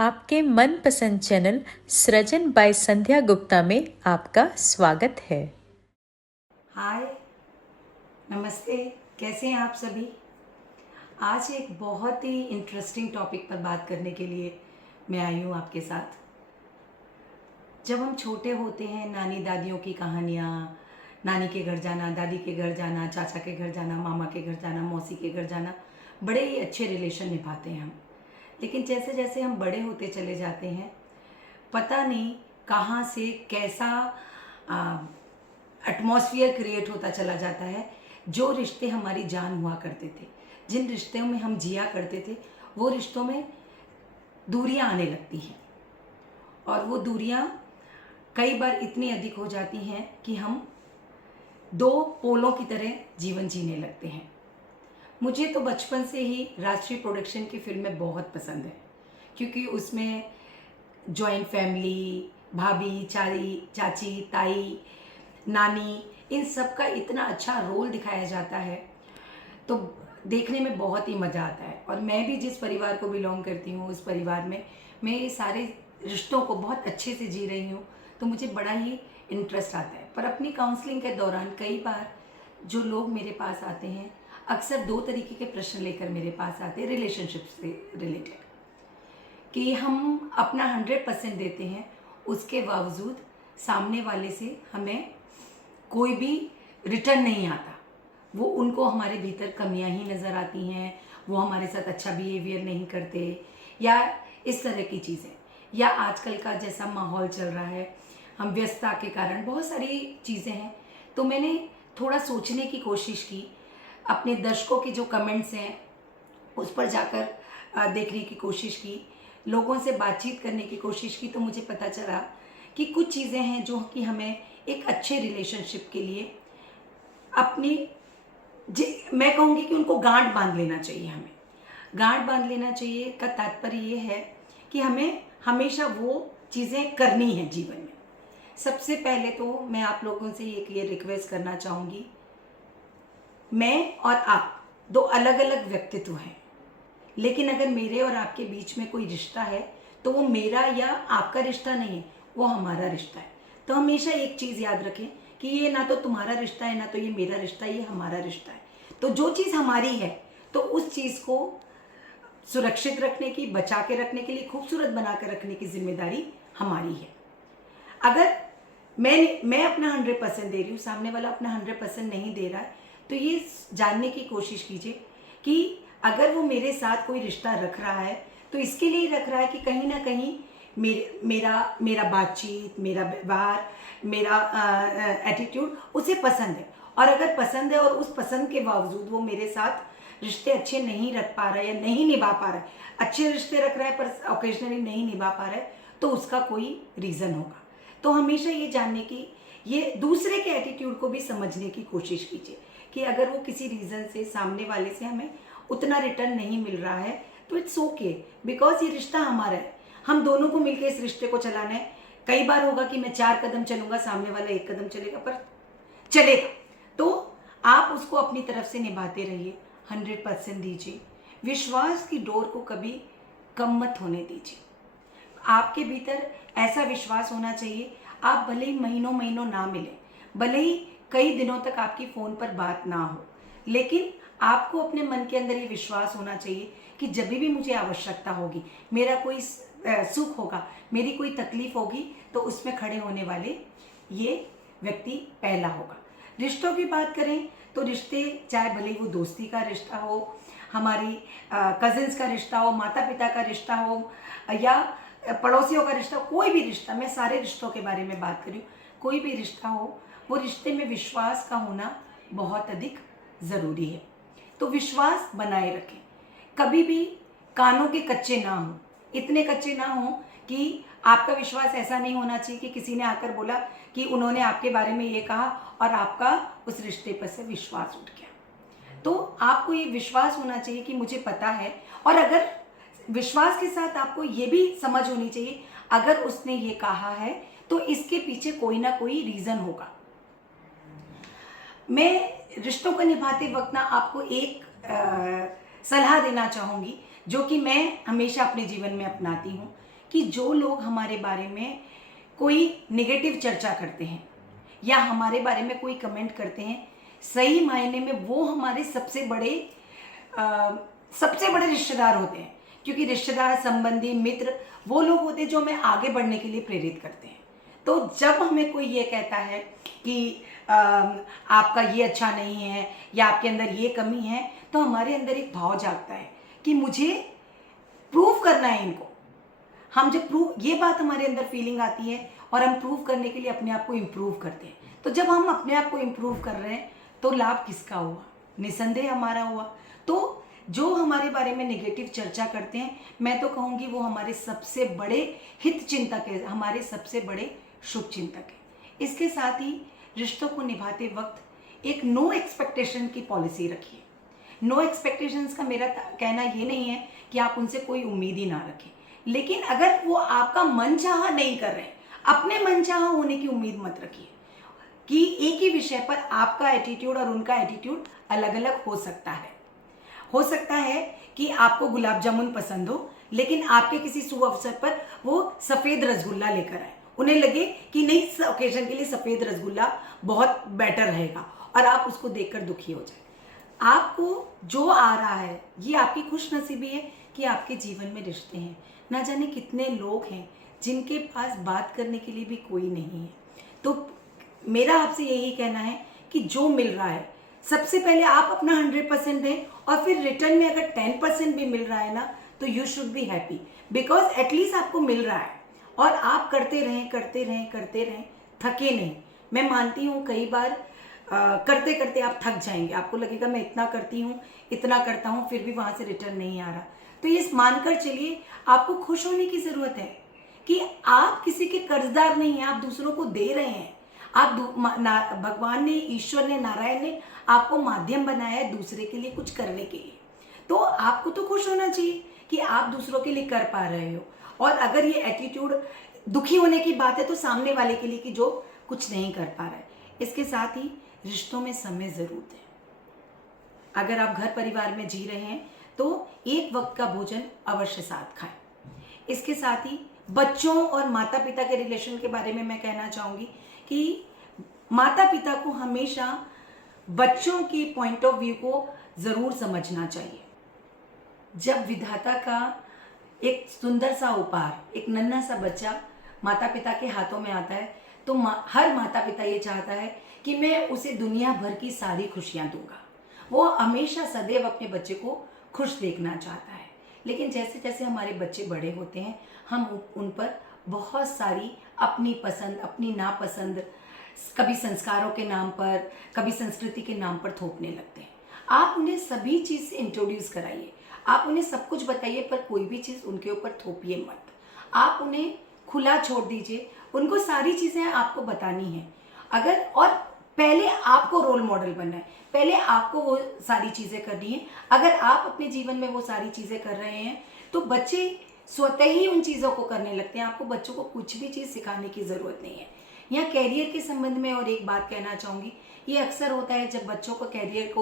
आपके मनपसंद चैनल सृजन बाय संध्या गुप्ता में आपका स्वागत है। हाय, नमस्ते, कैसे हैं आप सभी। आज एक बहुत ही इंटरेस्टिंग टॉपिक पर बात करने के लिए मैं आई हूँ आपके साथ। जब हम छोटे होते हैं, नानी दादियों की कहानियाँ, नानी के घर जाना, दादी के घर जाना, चाचा के घर जाना, मामा के घर जाना, मौसी के घर जाना, बड़े ही अच्छे रिलेशन निभाते हैं हम। लेकिन जैसे जैसे हम बड़े होते चले जाते हैं, पता नहीं कहाँ से कैसा एटमॉस्फेयर क्रिएट होता चला जाता है। जो रिश्ते हमारी जान हुआ करते थे, जिन रिश्तों में हम जिया करते थे, वो रिश्तों में दूरियां आने लगती हैं। और वो दूरियां कई बार इतनी अधिक हो जाती हैं कि हम दो पोलों की तरह जीवन जीने लगते हैं। मुझे तो बचपन से ही राष्ट्रीय प्रोडक्शन की फिल्में बहुत पसंद है, क्योंकि उसमें जॉइंट फैमिली, भाभी, चाची, ताई, नानी, इन सब का इतना अच्छा रोल दिखाया जाता है, तो देखने में बहुत ही मज़ा आता है। और मैं भी जिस परिवार को बिलोंग करती हूँ, उस परिवार में मैं ये सारे रिश्तों को बहुत अच्छे से जी रही हूँ, तो मुझे बड़ा ही इंटरेस्ट आता है। पर अपनी काउंसलिंग के दौरान कई बार जो लोग मेरे पास आते हैं, अक्सर दो तरीके के प्रश्न लेकर मेरे पास आते हैं रिलेशनशिप से रिलेटेड, कि हम अपना 100% देते हैं, उसके बावजूद सामने वाले से हमें कोई भी रिटर्न नहीं आता। वो उनको हमारे भीतर कमियां ही नज़र आती हैं, वो हमारे साथ अच्छा बिहेवियर नहीं करते, या इस तरह की चीज़ें। या आजकल का जैसा माहौल चल रहा है, हम व्यस्तता के कारण बहुत सारी चीज़ें हैं। तो मैंने थोड़ा सोचने की कोशिश की, अपने दर्शकों के जो कमेंट्स हैं उस पर जाकर देखने की कोशिश की, लोगों से बातचीत करने की कोशिश की, तो मुझे पता चला कि कुछ चीज़ें हैं जो कि हमें एक अच्छे रिलेशनशिप के लिए अपनी मैं कहूँगी कि उनको गांठ बांध लेना चाहिए। हमें गांठ बांध लेना चाहिए का तात्पर्य ये है कि हमें हमेशा वो चीज़ें करनी है जीवन में। सबसे पहले तो मैं आप लोगों से ये रिक्वेस्ट करना चाहूँगी, मैं और आप दो अलग अलग व्यक्तित्व हैं, लेकिन अगर मेरे और आपके बीच में कोई रिश्ता है तो वो मेरा या आपका रिश्ता नहीं है, वो हमारा रिश्ता है। तो हमेशा एक चीज़ याद रखें कि ये ना तो तुम्हारा रिश्ता है, ना तो ये मेरा रिश्ता है, ये हमारा रिश्ता है। तो जो चीज़ हमारी है, तो उस चीज़ को सुरक्षित रखने की, बचा के रखने के लिए, खूबसूरत बना कर रखने की जिम्मेदारी हमारी है। अगर मैं अपना 100% दे रही हूँ, सामने वाला अपना 100% नहीं दे रहा है, तो ये जानने की कोशिश कीजिए कि अगर वो मेरे साथ कोई रिश्ता रख रहा है तो इसके लिए रख रहा है कि कहीं ना कहीं मेरा बातचीत, मेरा व्यवहार, मेरा एटीट्यूड उसे पसंद है। और अगर पसंद है और उस पसंद के बावजूद वो मेरे साथ रिश्ते अच्छे नहीं रख पा रहा है या नहीं निभा पा रहा है, अच्छे रिश्ते रख रहा है पर ओकेजनली नहीं निभा पा रहा है, तो उसका कोई रीज़न होगा। तो हमेशा ये जानने की, ये दूसरे के एटीट्यूड को भी समझने की कोशिश कीजिए कि अगर वो किसी रीज़न से सामने वाले से हमें उतना रिटर्न नहीं मिल रहा है तो इट्स ओके, बिकॉज ये रिश्ता हमारा है, हम दोनों को मिलकर इस रिश्ते को चलाना है। कई बार होगा कि मैं 4 कदम चलूंगा, सामने वाला 1 कदम चलेगा, पर चलेगा। तो आप उसको अपनी तरफ से निभाते रहिए, 100% दीजिए। विश्वास की डोर को कभी कम मत होने दीजिए। आपके भीतर ऐसा विश्वास होना चाहिए, आप भले ही महीनों महीनों ना मिले, भले ही कई दिनों तक आपकी फ़ोन पर बात ना हो, लेकिन आपको अपने मन के अंदर ये विश्वास होना चाहिए कि जब भी मुझे आवश्यकता होगी, मेरा कोई सुख होगा, मेरी कोई तकलीफ होगी, तो उसमें खड़े होने वाले ये व्यक्ति पहला होगा। रिश्तों की बात करें तो रिश्ते, चाहे भले वो दोस्ती का रिश्ता हो, हमारी कजिन्स का रिश्ता हो, माता पिता का रिश्ता हो, या पड़ोसियों का रिश्ता, कोई भी रिश्ता, मैं सारे रिश्तों के बारे में बात करूँ, कोई भी रिश्ता हो, वो रिश्ते में विश्वास का होना बहुत अधिक ज़रूरी है। तो विश्वास बनाए रखें, कभी भी कानों के कच्चे ना हो, इतने कच्चे ना हो कि आपका विश्वास ऐसा नहीं होना चाहिए कि किसी ने आकर बोला कि उन्होंने आपके बारे में ये कहा और आपका उस रिश्ते पर से विश्वास उठ गया। तो आपको ये विश्वास होना चाहिए कि मुझे पता है, और अगर विश्वास के साथ आपको ये भी समझ होनी चाहिए, अगर उसने ये कहा है तो इसके पीछे कोई ना कोई रीज़न होगा। मैं रिश्तों को निभाते वक्त ना आपको एक सलाह देना चाहूँगी, जो कि मैं हमेशा अपने जीवन में अपनाती हूँ, कि जो लोग हमारे बारे में कोई नेगेटिव चर्चा करते हैं या हमारे बारे में कोई कमेंट करते हैं, सही मायने में वो हमारे सबसे बड़े रिश्तेदार होते हैं। क्योंकि रिश्तेदार, संबंधी, मित्र वो लोग होते हैं जो हमें आगे बढ़ने के लिए प्रेरित करते हैं। तो जब हमें कोई ये कहता है कि आपका ये अच्छा नहीं है या आपके अंदर ये कमी है, तो हमारे अंदर एक भाव जागता है कि मुझे प्रूव करना है इनको। हम जब ये बात हमारे अंदर फीलिंग आती है और हम प्रूव करने के लिए अपने आप को इम्प्रूव करते हैं। तो जब हम अपने आप को इम्प्रूव कर रहे हैं तो लाभ किसका हुआ? निसंदेह हमारा हुआ। तो जो हमारे बारे में नेगेटिव चर्चा करते हैं, मैं तो कहूँगी वो हमारे सबसे बड़े हित चिंतक है, हमारे सबसे बड़े शुभ चिंतक है। इसके साथ ही रिश्तों को निभाते वक्त एक नो एक्सपेक्टेशन की पॉलिसी रखिए। नो एक्सपेक्टेशंस का मेरा कहना ये नहीं है कि आप उनसे कोई उम्मीद ही ना रखें, लेकिन अगर वो आपका मनचाहा नहीं कर रहे हैं, अपने मनचाहा होने की उम्मीद मत रखिए कि एक ही विषय पर आपका एटीट्यूड और उनका एटीट्यूड अलग अलग हो सकता है। हो सकता है कि आपको गुलाब जामुन पसंद हो, लेकिन आपके किसी शुभ अवसर पर वो सफ़ेद रसगुल्ला लेकर आए। उन्हें लगे कि नहीं, इस ओकेजन के लिए सफ़ेद रसगुल्ला बहुत बेटर रहेगा, और आप उसको देखकर दुखी हो जाए। आपको जो आ रहा है ये आपकी खुशनसीबी है कि आपके जीवन में रिश्ते हैं। ना जाने कितने लोग हैं जिनके पास बात करने के लिए भी कोई नहीं है। तो मेरा आपसे यही कहना है कि जो मिल रहा है सबसे पहले आप अपना 100% दें, और फिर रिटर्न में अगर 10% भी मिल रहा है ना, तो you should be happy, because at least आपको मिल रहा है और आप करते रहें, थके नहीं। मैं मानती हूँ कई बार करते करते आप थक जाएंगे, आपको लगेगा मैं इतना करती हूँ, इतना करता हूँ, फिर भी वहाँ से रिटर्न नहीं आ रहा। तो ये मानकर चलिए, आपको खुश होने की ज़रूरत है कि आप किसी के कर्जदार नहीं हैं, आप दूसरों को दे रहे हैं। भगवान ने, ईश्वर ने, नारायण ने आपको माध्यम बनाया है दूसरे के लिए कुछ करने के लिए। तो आपको तो खुश होना चाहिए कि आप दूसरों के लिए कर पा रहे हो। और अगर ये एटीट्यूड दुखी होने की बात है तो सामने वाले के लिए कि जो कुछ नहीं कर पा रहा है। इसके साथ ही रिश्तों में समय ज़रूर दें। अगर आप घर परिवार में जी रहे हैं तो एक वक्त का भोजन अवश्य साथ खाएं। इसके साथ ही बच्चों और माता पिता के रिलेशन के बारे में मैं कहना चाहूँगी कि माता पिता को हमेशा बच्चों की पॉइंट ऑफ व्यू को ज़रूर समझना चाहिए। जब विधाता का एक सुंदर सा उपहार, एक नन्हा सा बच्चा माता पिता के हाथों में आता है, तो हर माता पिता ये चाहता है कि मैं उसे दुनिया भर की सारी खुशियाँ दूंगा। वो हमेशा सदैव अपने बच्चे को खुश देखना चाहता है। लेकिन जैसे जैसे हमारे बच्चे बड़े होते हैं, हम उन पर बहुत सारी अपनी पसंद, अपनी नापसंद, कभी संस्कारों के नाम पर, कभी संस्कृति के नाम पर थोपने लगते हैं। आप उन्हें सभी चीज़ से इंट्रोड्यूस कराइए, आप उन्हें सब कुछ बताइए, पर कोई भी चीज़ उनके ऊपर थोपिए मत। आप उन्हें खुला छोड़ दीजिए, उनको सारी चीज़ें आपको बतानी है। और पहले आपको रोल मॉडल बनना है, पहले आपको वो सारी चीज़ें करनी है। अगर आप अपने जीवन में वो सारी चीज़ें कर रहे हैं तो बच्चे स्वतः ही उन चीज़ों को करने लगते हैं। आपको बच्चों को कुछ भी चीज़ सिखाने की ज़रूरत नहीं है। यहाँ कैरियर के संबंध में और एक बात कहना चाहूँगी, ये अक्सर होता है जब बच्चों को कैरियर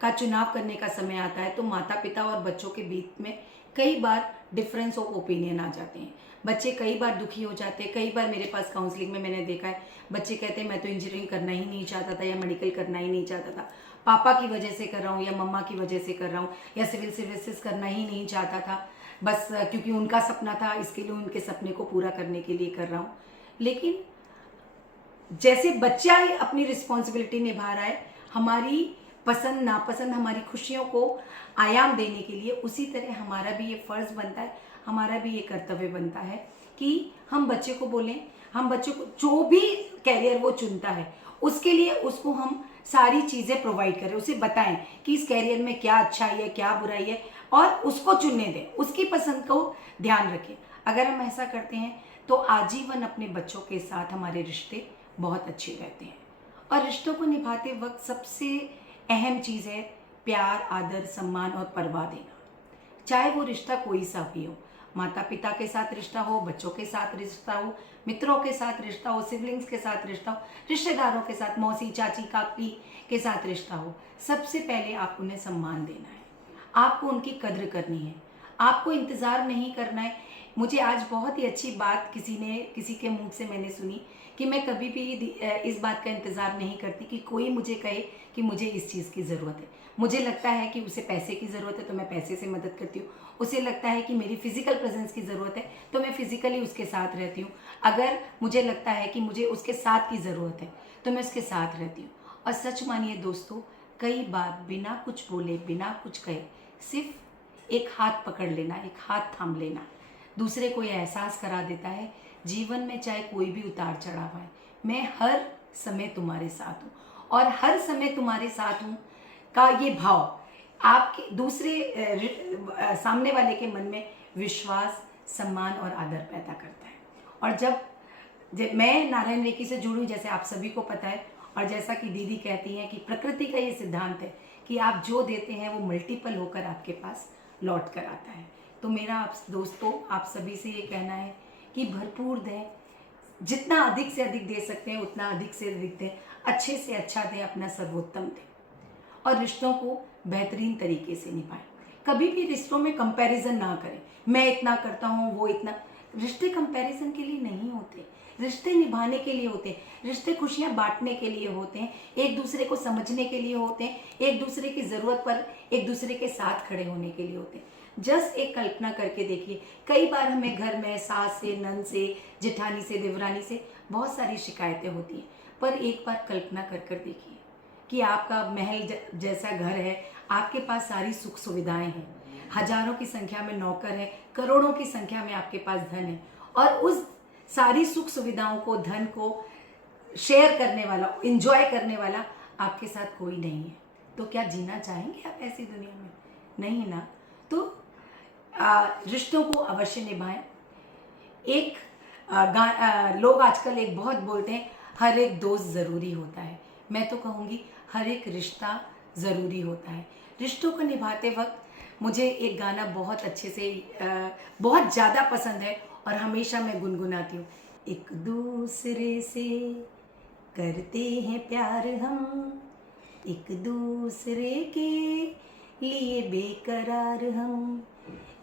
का चुनाव करने का समय आता है तो माता पिता और बच्चों के बीच में कई बार डिफरेंस ऑफ ओपिनियन आ जाते हैं। बच्चे कई बार दुखी हो जाते हैं। कई बार मेरे पास काउंसलिंग में मैंने देखा है, बच्चे कहते हैं मैं तो इंजीनियरिंग करना ही नहीं चाहता था या मेडिकल करना ही नहीं चाहता था, पापा की वजह से कर रहा हूँ या मम्मा की वजह से कर रहा हूँ, या सिविल सर्विसेज करना ही नहीं चाहता था, बस क्योंकि उनका सपना था, इसके लिए उनके सपने को पूरा करने के लिए कर रहा हूँ। लेकिन जैसे बच्चा अपनी रिस्पॉन्सिबिलिटी निभा रहा है हमारी पसंद नापसंद, हमारी खुशियों को आयाम देने के लिए, उसी तरह हमारा भी ये फ़र्ज़ बनता है, हमारा भी ये कर्तव्य बनता है कि हम बच्चे को बोलें, हम बच्चे को जो भी कैरियर वो चुनता है उसके लिए उसको हम सारी चीज़ें प्रोवाइड करें, उसे बताएं कि इस कैरियर में क्या अच्छाई है, क्या बुराई है, और उसको चुनने दें, उसकी पसंद को ध्यान रखें। अगर हम ऐसा करते हैं तो आजीवन अपने बच्चों के साथ हमारे रिश्ते बहुत अच्छे रहते हैं। और रिश्तों को निभाते वक्त सबसे अहम चीज़ है प्यार, आदर, सम्मान और परवाह देना। चाहे वो रिश्ता कोई सा भी हो, माता पिता के साथ रिश्ता हो, बच्चों के साथ रिश्ता हो, मित्रों के साथ रिश्ता हो, सिबलिंग्स के साथ रिश्ता हो, रिश्तेदारों के साथ, मौसी, चाची, काकी के साथ रिश्ता हो, सबसे पहले आप उन्हें सम्मान देना है, आपको उनकी कद्र करनी है, आपको इंतज़ार नहीं करना है। मुझे आज बहुत ही अच्छी बात किसी के मुंह से मैंने सुनी कि मैं कभी भी इस बात का इंतज़ार नहीं करती कि कोई मुझे कहे कि मुझे इस चीज़ की ज़रूरत है। मुझे लगता है कि उसे पैसे की ज़रूरत है तो मैं पैसे से मदद करती हूँ। उसे लगता है कि मेरी फिज़िकल प्रेजेंस की ज़रूरत है तो मैं फिज़िकली उसके साथ रहती हूँ। अगर मुझे लगता है कि मुझे उसके साथ की ज़रूरत है तो मैं उसके साथ रहती हूँ। और सच मानिए दोस्तों, कई बार बिना कुछ बोले, बिना कुछ कहे, सिर्फ एक हाथ पकड़ लेना, एक हाथ थाम लेना दूसरे को यह एहसास करा देता है जीवन में चाहे कोई भी उतार चढ़ाव आए, मैं हर समय तुम्हारे साथ हूँ। और हर समय तुम्हारे साथ हूँ का ये भाव आपके सामने वाले के मन में विश्वास, सम्मान और आदर पैदा करता है। और जब मैं नारायण रेकी से जुड़ी हूँ, जैसे आप सभी को पता है, और जैसा कि दीदी कहती हैं कि प्रकृति का ये सिद्धांत है कि आप जो देते हैं वो मल्टीपल होकर आपके पास लौट कर आता है। तो मेरा आप दोस्तों, आप सभी से ये कहना है कि भरपूर दें, जितना अधिक से अधिक दे सकते हैं उतना अधिक से अधिक दें, अच्छे से अच्छा दें, अपना सर्वोत्तम दें और रिश्तों को बेहतरीन तरीके से निभाएं। कभी भी रिश्तों में कंपैरिजन ना करें, मैं इतना करता हूँ वो इतना। रिश्ते कंपैरिजन के लिए नहीं होते, रिश्ते निभाने के लिए होते हैं। रिश्ते खुशियाँ बांटने के लिए होते हैं, एक दूसरे को समझने के लिए होते हैं, एक दूसरे की ज़रूरत पर एक दूसरे के साथ खड़े होने के लिए होते हैं। जस्ट एक कल्पना करके देखिए, कई बार हमें घर में सास से, नंद से, जेठानी से, देवरानी से बहुत सारी शिकायतें होती हैं, पर एक बार कल्पना कर कर देखिए कि आपका महल जैसा घर है, आपके पास सारी सुख सुविधाएं हैं, हजारों की संख्या में नौकर है, करोड़ों की संख्या में आपके पास धन है, और उस सारी सुख सुविधाओं को, धन को शेयर करने वाला, इंजॉय करने वाला आपके साथ कोई नहीं है। तो क्या जीना चाहेंगे आप ऐसी दुनिया में? नहीं ना। तो रिश्तों को अवश्य निभाएं। एक लोग आजकल एक बहुत बोलते हैं हर एक दोस्त ज़रूरी होता है। मैं तो कहूँगी हर एक रिश्ता ज़रूरी होता है। रिश्तों को निभाते वक्त मुझे एक गाना बहुत अच्छे से बहुत ज़्यादा पसंद है और हमेशा मैं गुनगुनाती हूँ। एक दूसरे से करते हैं प्यार हम, एक दूसरे के लिए बेकरार हम,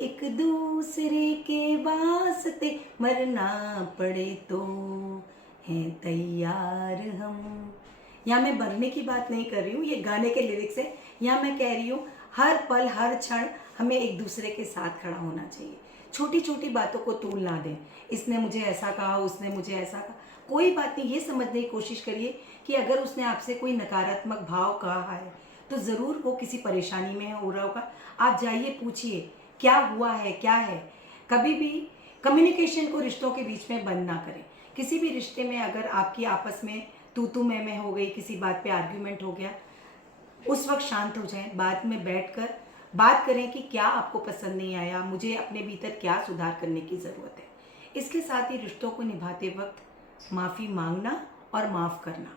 एक दूसरे के वास्ते मरना पड़े तो हैं तैयार हम। यहाँ मैं मरने की बात नहीं कर रही हूँ, ये गाने के लिरिक्स है। यहाँ मैं कह रही हूँ हर पल, हर क्षण हमें एक दूसरे के साथ खड़ा होना चाहिए। छोटी छोटी बातों को तूल ना दें, इसने मुझे ऐसा कहा, उसने मुझे ऐसा कहा, कोई बात नहीं। ये समझने की कोशिश करिए कि अगर उसने आपसे कोई नकारात्मक भाव कहा है तो ज़रूर वो किसी परेशानी में हो रहा होगा। आप जाइए, पूछिए क्या हुआ है, क्या है। कभी भी कम्युनिकेशन को रिश्तों के बीच में बंद ना करें। किसी भी रिश्ते में अगर आपकी आपस में तू मैं हो गई, किसी बात पे आर्ग्यूमेंट हो गया, उस वक्त शांत हो जाएं, बाद में बैठकर बात करें कि क्या आपको पसंद नहीं आया, मुझे अपने भीतर क्या सुधार करने की ज़रूरत है। इसके साथ ही रिश्तों को निभाते वक्त माफ़ी मांगना और माफ़ करना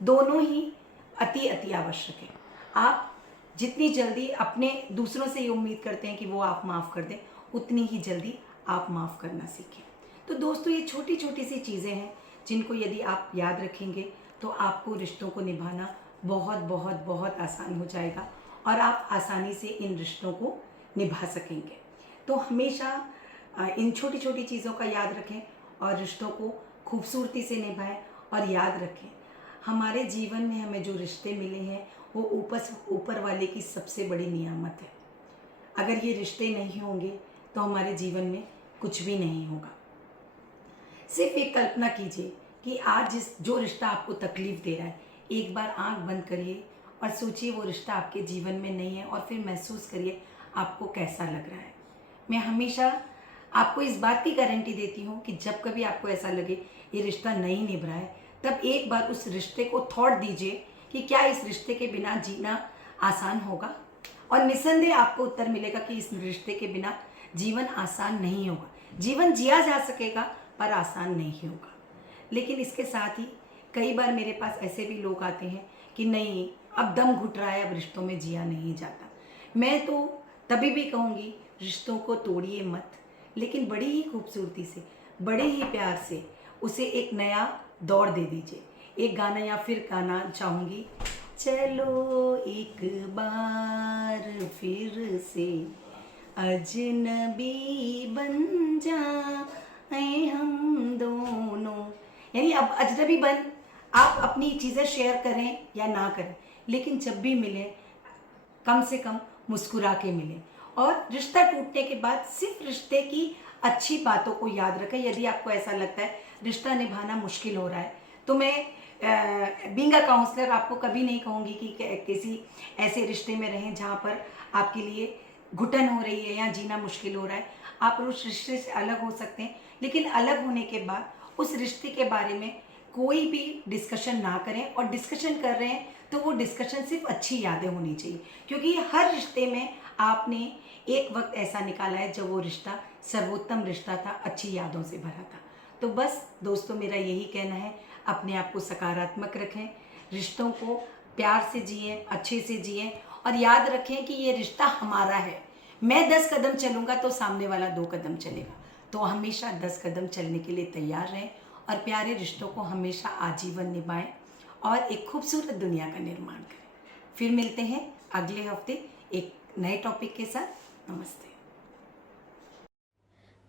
दोनों ही अति आवश्यक है। आप जितनी जल्दी अपने दूसरों से ये उम्मीद करते हैं कि वो आप माफ़ कर दें, उतनी ही जल्दी आप माफ़ करना सीखें। तो दोस्तों, ये छोटी छोटी सी चीज़ें हैं जिनको यदि आप याद रखेंगे तो आपको रिश्तों को निभाना बहुत बहुत बहुत आसान हो जाएगा और आप आसानी से इन रिश्तों को निभा सकेंगे। तो हमेशा इन छोटी छोटी चीज़ों का याद रखें और रिश्तों को खूबसूरती से निभाएं। और याद रखें, हमारे जीवन में हमें जो रिश्ते मिले हैं वो ऊपर वाले की सबसे बड़ी नियामत है। अगर ये रिश्ते नहीं होंगे तो हमारे जीवन में कुछ भी नहीं होगा। सिर्फ एक कल्पना कीजिए कि आज जो रिश्ता आपको तकलीफ दे रहा है, एक बार आंख बंद करिए और सोचिए वो रिश्ता आपके जीवन में नहीं है, और फिर महसूस करिए आपको कैसा लग रहा है। मैं हमेशा आपको इस बात की गारंटी देती हूँ कि जब कभी आपको ऐसा लगे ये रिश्ता नहीं निभ रहा है, तब एक बार उस रिश्ते को थॉट दीजिए कि क्या इस रिश्ते के बिना जीना आसान होगा, और निस्संदेह आपको उत्तर मिलेगा कि इस रिश्ते के बिना जीवन आसान नहीं होगा। जीवन जिया जा सकेगा पर आसान नहीं होगा। लेकिन इसके साथ ही कई बार मेरे पास ऐसे भी लोग आते हैं कि नहीं, अब दम घुट रहा है, अब रिश्तों में जिया नहीं जाता। मैं तो तभी भी कहूँगी रिश्तों को तोड़िए मत, लेकिन बड़ी ही खूबसूरती से, बड़े ही प्यार से उसे एक नया दौर दे दीजिए। एक गाना या फिर गाना चाहूँगी, चलो एक बार फिर से अजनबी बन जाए हम दोनों। यानी अब अजनबी बन, आप अपनी चीज़ें शेयर करें या ना करें, लेकिन जब भी मिले कम से कम मुस्कुरा के मिले। और रिश्ता टूटने के बाद सिर्फ रिश्ते की अच्छी बातों को याद रखें। यदि आपको ऐसा लगता है रिश्ता निभाना मुश्किल हो रहा है, तो मैं बीइंग अ काउंसलर आपको कभी नहीं कहूँगी कि किसी ऐसे रिश्ते में रहें जहाँ पर आपके लिए घुटन हो रही है या जीना मुश्किल हो रहा है। आप उस रिश्ते से अलग हो सकते हैं, लेकिन अलग होने के बाद उस रिश्ते के बारे में कोई भी डिस्कशन ना करें। और डिस्कशन कर रहे हैं तो वो डिस्कशन सिर्फ अच्छी यादें होनी चाहिए, क्योंकि हर रिश्ते में आपने एक वक्त ऐसा निकाला है जब वो रिश्ता सर्वोत्तम रिश्ता था, अच्छी यादों से भरा था। तो बस दोस्तों, मेरा यही कहना है, अपने आप को सकारात्मक रखें, रिश्तों को प्यार से जिएं, अच्छे से जिएं, और याद रखें कि ये रिश्ता हमारा है। मैं 10 कदम चलूँगा तो सामने वाला 2 कदम चलेगा। तो हमेशा 10 कदम चलने के लिए तैयार रहें और प्यारे रिश्तों को हमेशा आजीवन निभाएं और एक खूबसूरत दुनिया का निर्माण करें। फिर मिलते हैं अगले हफ्ते एक नए टॉपिक के साथ। नमस्ते।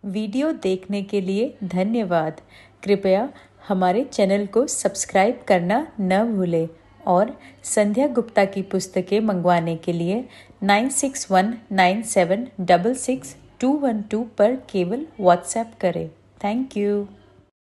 वीडियो देखने के लिए धन्यवाद। कृपया हमारे चैनल को सब्सक्राइब करना न भूलें और संध्या गुप्ता की पुस्तकें मंगवाने के लिए 9619766212 पर केवल व्हाट्सएप करें। Thank you.